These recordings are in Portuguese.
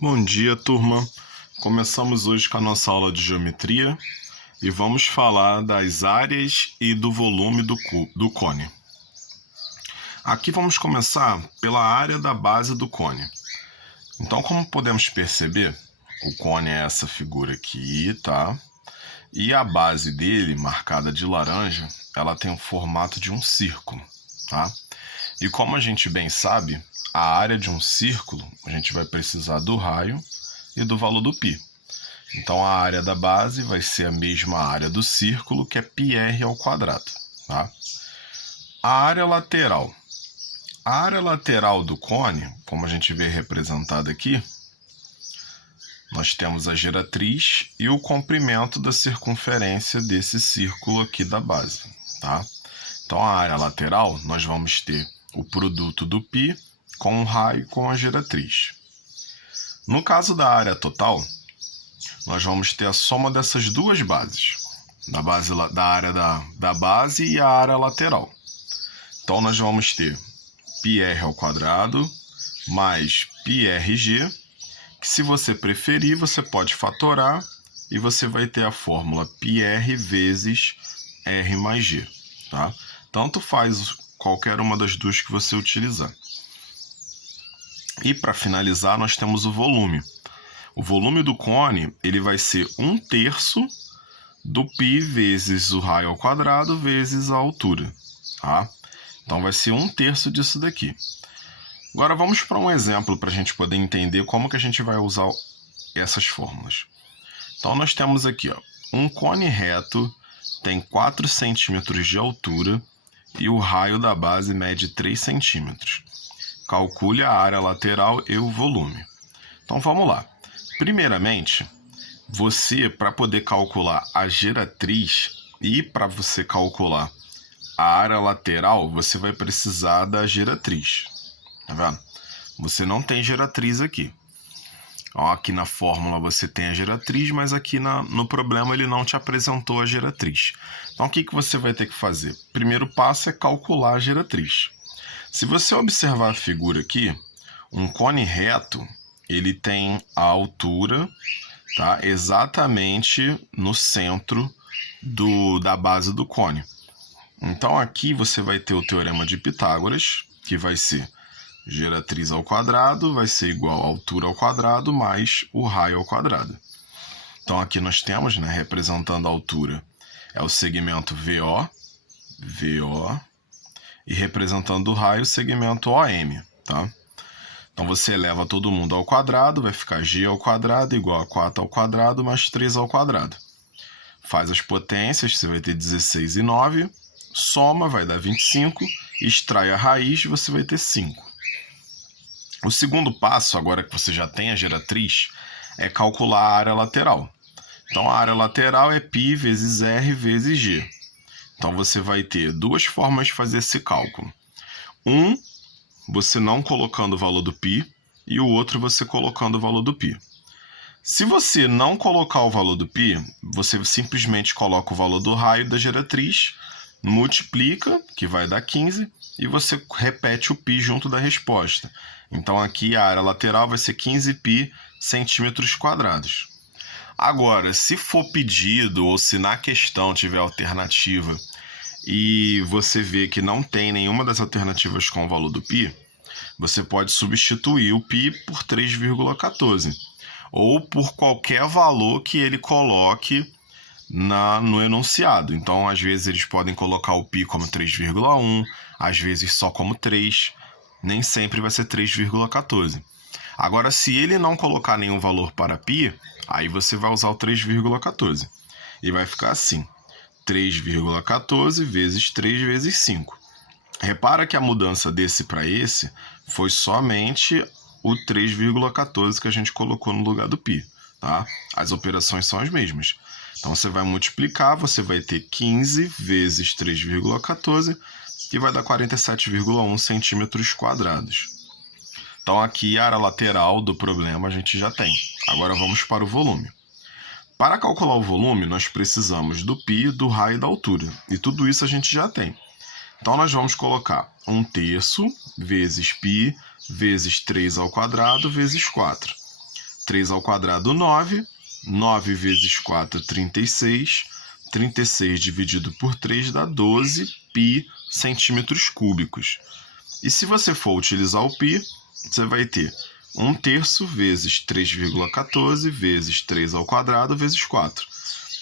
Bom dia, turma. Começamos hoje com a nossa aula de geometria e vamos falar das áreas e do volume do cone. Aqui vamos começar pela área da base do cone. Então, como podemos perceber, o cone é essa figura aqui, tá? E a base dele, marcada de laranja, ela tem o formato de um círculo, tá? E como a gente bem sabe, a área de um círculo, a gente vai precisar do raio e do valor do π. Então a área da base vai ser a mesma área do círculo, que é πr ao quadrado, tá? A área lateral. A área lateral do cone, como a gente vê representada aqui, nós temos a geratriz e o comprimento da circunferência desse círculo aqui da base, tá? Então a área lateral, nós vamos ter o produto do π com o raio e com a geratriz. No caso da área total, nós vamos ter a soma dessas duas bases, da área da base e a área lateral. Então nós vamos ter πr ao quadrado mais πrg, que se você preferir, você pode fatorar e você vai ter a fórmula πr vezes r mais g, tá? Tanto faz qualquer uma das duas que você utilizar. E para finalizar, nós temos o volume. O volume do cone, ele vai ser 1/3 do π vezes o raio ao quadrado vezes a altura, tá? Então vai ser 1/3 disso daqui. Agora vamos para um exemplo para a gente poder entender como que a gente vai usar essas fórmulas. Então nós temos aqui, ó, um cone reto tem 4 centímetros de altura e o raio da base mede 3 centímetros. Calcule a área lateral e o volume. Então vamos lá. Primeiramente, você, para poder calcular a geratriz e para você calcular a área lateral, você vai precisar da geratriz. Tá vendo? Você não tem geratriz aqui. Ó, aqui na fórmula você tem a geratriz, mas aqui no problema ele não te apresentou a geratriz. Então o que você vai ter que fazer? O primeiro passo é calcular a geratriz. Se você observar a figura aqui, um cone reto, ele tem a altura, tá, exatamente no centro da base do cone. Então aqui você vai ter o teorema de Pitágoras, que vai ser geratriz ao quadrado vai ser igual a altura ao quadrado mais o raio ao quadrado. Então aqui nós temos, né, representando a altura, é o segmento VO, e representando o raio, o segmento OM, tá? Então você eleva todo mundo ao quadrado, vai ficar g ao quadrado igual a 4 ao quadrado mais 3 ao quadrado. Faz as potências, você vai ter 16 e 9, soma, vai dar 25, extrai a raiz, você vai ter 5. O segundo passo, agora que você já tem a geratriz, é calcular a área lateral. Então a área lateral é π vezes r vezes g. Então você vai ter duas formas de fazer esse cálculo. Você não colocando o valor do π, e o outro você colocando o valor do π. Se você não colocar o valor do π, você simplesmente coloca o valor do raio da geratriz, multiplica, que vai dar 15, e você repete o π junto da resposta. Então aqui a área lateral vai ser 15π centímetros quadrados. Agora, se for pedido ou se na questão tiver alternativa e você vê que não tem nenhuma das alternativas com o valor do π, você pode substituir o π por 3,14 ou por qualquer valor que ele coloque no enunciado. Então, às vezes eles podem colocar o π como 3,1, às vezes só como 3, nem sempre vai ser 3,14. Agora, se ele não colocar nenhum valor para π, aí você vai usar o 3,14. E vai ficar assim, 3,14 vezes 3 vezes 5. Repara que a mudança desse para esse foi somente o 3,14 que a gente colocou no lugar do π, tá? As operações são as mesmas. Então, você vai multiplicar, você vai ter 15 vezes 3,14, que vai dar 47,1 centímetros quadrados. Então aqui a área lateral do problema a gente já tem. Agora vamos para o volume. Para calcular o volume, nós precisamos do π, do raio e da altura. E tudo isso a gente já tem. Então nós vamos colocar 1/3 vezes π vezes 3 ao quadrado vezes 4. 3 ao quadrado, 9. 9 vezes 4, 36. 36 dividido por 3 dá 12 π centímetros cúbicos. E se você for utilizar o π, você vai ter 1/3 vezes 3,14 vezes 3 ao quadrado vezes 4.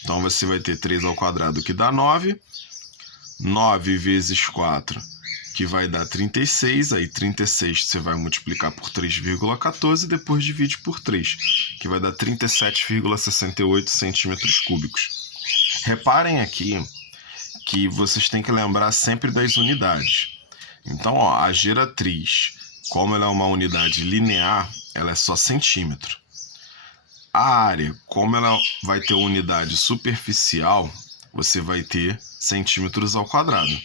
Então, você vai ter 3 ao quadrado, que dá 9. 9 vezes 4, que vai dar 36. Aí, 36 você vai multiplicar por 3,14 e depois divide por 3, que vai dar 37,68 centímetros cúbicos. Reparem aqui que vocês têm que lembrar sempre das unidades. Então, a geratriz, como ela é uma unidade linear, ela é só centímetro. A área, como ela vai ter unidade superficial, você vai ter centímetros ao quadrado.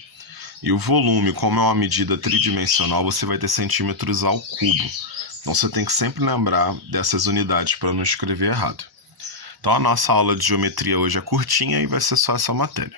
E o volume, como é uma medida tridimensional, você vai ter centímetros ao cubo. Então, você tem que sempre lembrar dessas unidades para não escrever errado. Então, a nossa aula de geometria hoje é curtinha e vai ser só essa matéria.